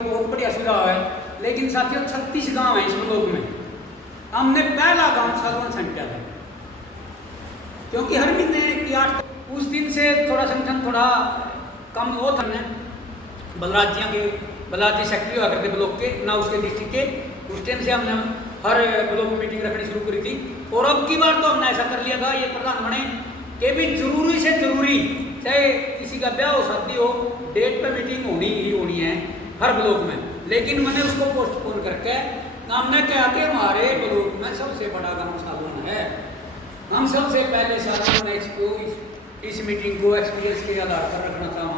बहुत बढ़िया सुझाव है। लेकिन साथियों 36 गांव है इस ब्लॉक में, हमने पहला गांव सालवन संख्या था, क्योंकि हर महीने की 8 उस दिन से थोड़ा संगठन थोड़ा कम हो था। बलराज जी सेक्रेटरी हुआ करते ब्लॉक के, ना उसके डिस्ट्रिक्ट के। उस टाइम से हमने हर ब्लॉक में मीटिंग रखनी शुरू करी थी। और अब की बार तो हमने ऐसा कर लिया था, ये प्रधान बने कि भी जरूरी से जरूरी, चाहे किसी का ब्याह हो शादी हो, डेट पे मीटिंग होनी ही होनी है हर ब्लॉक में। लेकिन मैंने उसको पोस्टपोन करके हमने कहा कि हमारे ब्लॉक में सबसे बड़ा गांव सालवन है, हम सबसे पहले सालवन इस मीटिंग को एक्सपीरियंस के आधार पर रखना चाहूँ,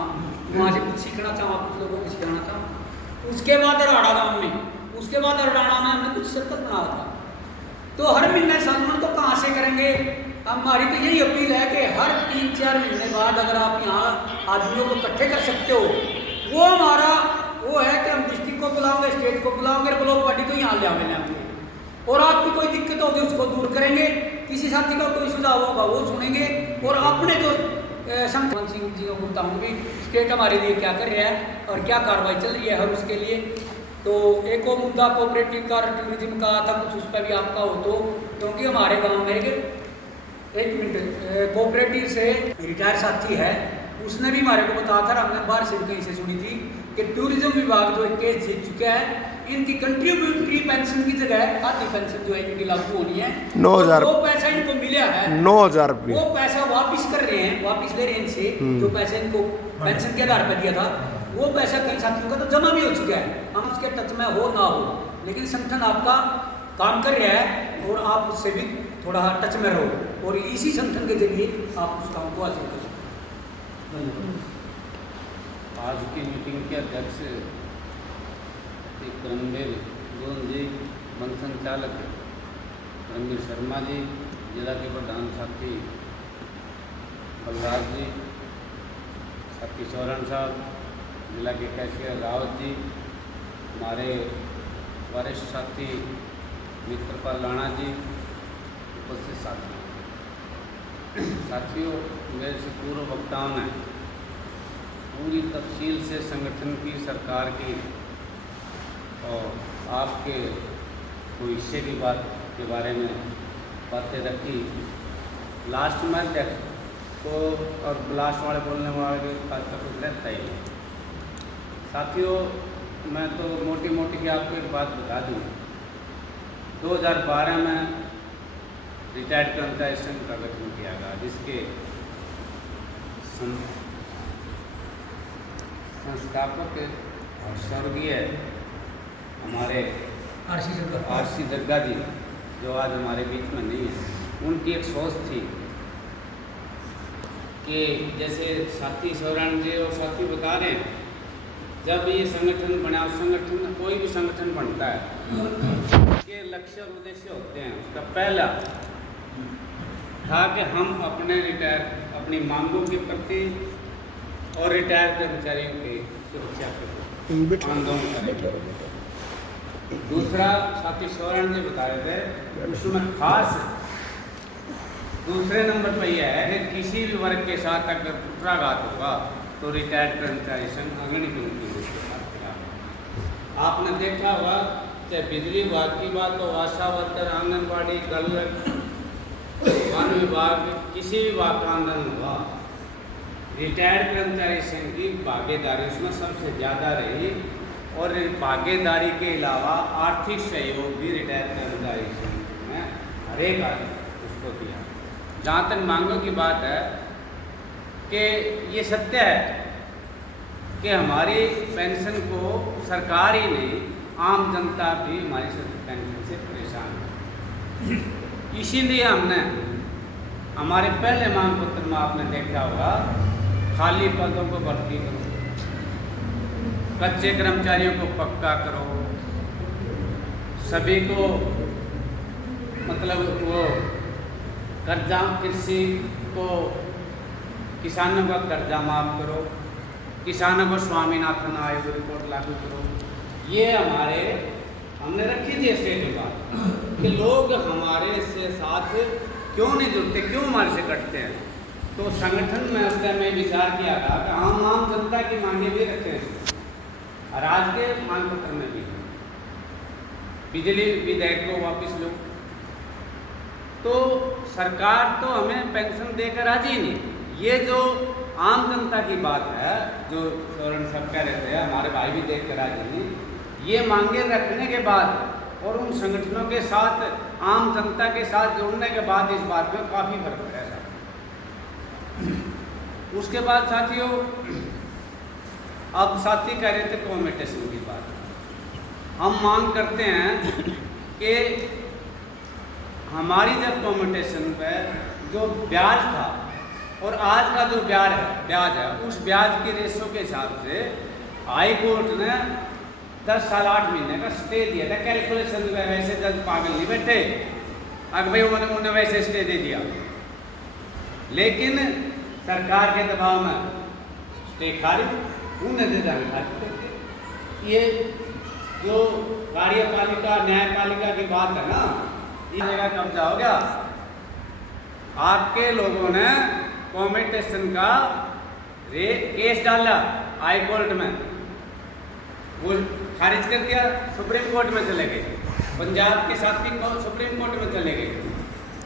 वहाँ से कुछ सीखना चाहूँ, कुछ लोगों को सिखाना चाहूँ। उसके बाद अराड़ा गाँव में, उसके बाद अराड़ा में हमने कुछ सर्कल बनाया था। तो हर महीने सालवन तो कहाँ से करेंगे? हमारी तो यही अपील है कि हर 3-4 महीने बाद अगर आप यहाँ आदमियों को इकट्ठे कर सकते हो, वो हमारा वो है कि हम डिस्ट्रिक्ट को बुलाओगे, स्टेट को बुलाओगे, ब्लॉक पार्टी को यहाँ ले आएंगे, और आपकी कोई दिक्कत होगी उसको दूर करेंगे। किसी साथी का कोई सुझाव होगा वो सुनेंगे, और अपने जो संगठन सिंह जी को बताऊँगी स्टेट हमारे लिए क्या कर रहा है और क्या कार्रवाई चल रही है हर उसके लिए। तो एक और मुद्दा कोऑपरेटिव का, टूरिज्म का था, कुछ उस पर भी आपका हो तो, क्योंकि हमारे गाँव में एक मिनट कोऑपरेटिव से रिटायर साथी है, उसने भी हमारे को बताया था, हमने बाहर से कहीं से सुनी थी कि टूरिज्म विभाग जो केस जीत चुका है, इनकी कंट्रीब्यूटरी पेंशन की जगह आधी पेंशन जो है इनकी लागू होनी है। 9,000 वो पैसा इनको मिला है, 9,000 रुपये वो पैसा वापिस कर रहे हैं, वापिस ले रहे हैं इनसे। जो पैसा इनको पेंशन के आधार पर दिया था, वो पैसा कई साथियों का तो जमा भी हो चुका है। हम उसके टच में हो ना हो, लेकिन संगठन आपका काम कर रहा है और आप उससे भी थोड़ा टच में रहो, और इसी संगठन के जरिए आप उस काम को हासिल कर सकते हैं। आज की मीटिंग के अध्यक्ष करमवीर गोंद जी, मंच संचालक रणवीर शर्मा जी, जिला के प्रधान साथी बलराज जी, साथी सौरण साहब, जिला के कैशियर रावत जी, हमारे वरिष्ठ साथी मित्रपाल राणा जी, उपस्थित साथियों, मेरे से पूर्व वक्ताओं ने पूरी तफसील से संगठन की, सरकार की और आपके कोई हिस्से की बात के बारे में बातें रखी। लास्ट में अध्यक्ष को और लास्ट वाले बोलने वाले के पास का कुछ रहता ही नहीं। साथियों, मैं तो मोटी मोटी की आपको एक बात बता दूँ, 2012 में रिटायर्ड कर्मचारी संघ का गठन किया गया, जिसके संस्थापक और स्वर्गीय हमारे आरसी जग्गा जी, जो आज हमारे बीच में नहीं है, उनकी एक सोच थी कि जैसे साथी सौरण जी और साथी बता रहे हैं, जब ये संगठन बना, संगठन कोई भी संगठन बनता है के लक्ष्य और उद्देश्य होते हैं। उसका पहला था कि हम अपनी मांगों के प्रति और रिटायर्ड कर्मचारियों की सुरक्षा के आंदोलन करें। दूसरा साथी सौरण जी बता रहे थे, उसमें खास दूसरे नंबर पर यह है कि किसी भी वर्ग के साथ अगर कुटराघात होगा तो रिटायर्ड कर्मचारी संघ अग्रणी पंक्ति के साथ खड़ा। आपने देखा होगा, चाहे बिजली विभाग की बात हो, आशा वर्कर, आंगनबाड़ी, क्लर्क, वन विभाग, किसी भी विभाग का आंदोलन हुआ, रिटायर्ड कर्मचारी संघ की भागीदारी उसमें सबसे ज़्यादा रही। और भागीदारी के अलावा आर्थिक सहयोग भी रिटायर्ड कर्मचारी संघ ने हर एक आदमी उसको दिया। जहाँ तक मांगों की बात है कि ये सत्य है कि हमारी पेंशन को सरकार ही नहीं, आम जनता भी हमारी पेंशन से परेशान है। इसीलिए हमने हमारे पहले मांग पत्र में आपने देखा होगा, खाली पदों को भर्ती करो, कच्चे कर्मचारियों को पक्का करो, सभी को मतलब वो कर्जा, कृषि को, किसानों का कर्जा माफ करो, किसानों को स्वामीनाथन आयोग रिपोर्ट लागू करो। ये हमने रखी थी स्टेट में बात कि लोग हमारे से साथ क्यों नहीं जुड़ते, क्यों हमारे से कटते हैं। तो संगठन में उस टाइम में विचार किया था कि हम आम जनता की मांगे भी रखें, और आज के मानपत्र में भी बिजली विधेयक को वापस लो। तो सरकार तो हमें पेंशन देकर राजी नहीं। ये जो आम जनता की बात है, जो स्वर्ण सब कह रहे थे, हमारे भाई भी देख कर राजी नहीं, ये मांगे रखने के बाद और उन संगठनों के साथ आम जनता के साथ जोड़ने के बाद इस बात में काफ़ी फर्क है। उसके बाद साथियों, अब साथी कह रहे थे कॉम्पिटिशन की बात। हम मांग करते हैं कि हमारी जब कॉम्पिटिशन पर जो ब्याज था और आज का जो ब्याज है उस ब्याज के रेशो के हिसाब से हाई कोर्ट ने 10 साल 8 महीने का स्टे दिया था। कैलकुलेशन में वैसे जज पागल नहीं बैठे, अब भाई उन्होंने वैसे स्टे दे दिया, लेकिन सरकार के दबाव में स्टे खारिज, उन्हें खारिज। ये जो कार्यपालिका न्यायपालिका की बात है ना, ये जगह कब्जा हो गया। आपके लोगों ने कॉम्पिटिशन का केस डाला हाई कोर्ट में, वो खारिज कर दिया, सुप्रीम कोर्ट में चले गए। पंजाब के साथी को सुप्रीम कोर्ट में चले गए।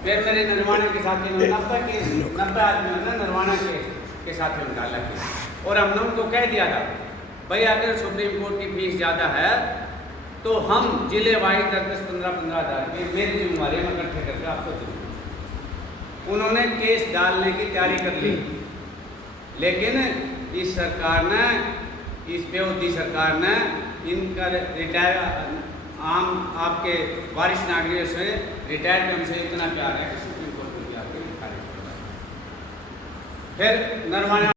फिर मेरे नरवाना के साथी ने 90 आदमियों ने नरवाना के साथी में डाला केस, और हमने उनको कह दिया था भाई अगर सुप्रीम कोर्ट की फीस ज़्यादा है तो हम जिले वाइज 10-15 हज़ार की मेरी जिम्मेवारी में इकट्ठे करके आपको दूँगा। उन्होंने केस डालने की तैयारी कर ली, लेकिन इस सरकार ने, इस बेहूदी सरकार ने इनका रिटायर आम आपके वरिष्ठ नागरिकों से रिटायर्ड में से इतना प्यार है कि सुप्रीम कोर्ट में जाकर खारिज कर दिया। फिर नरवाना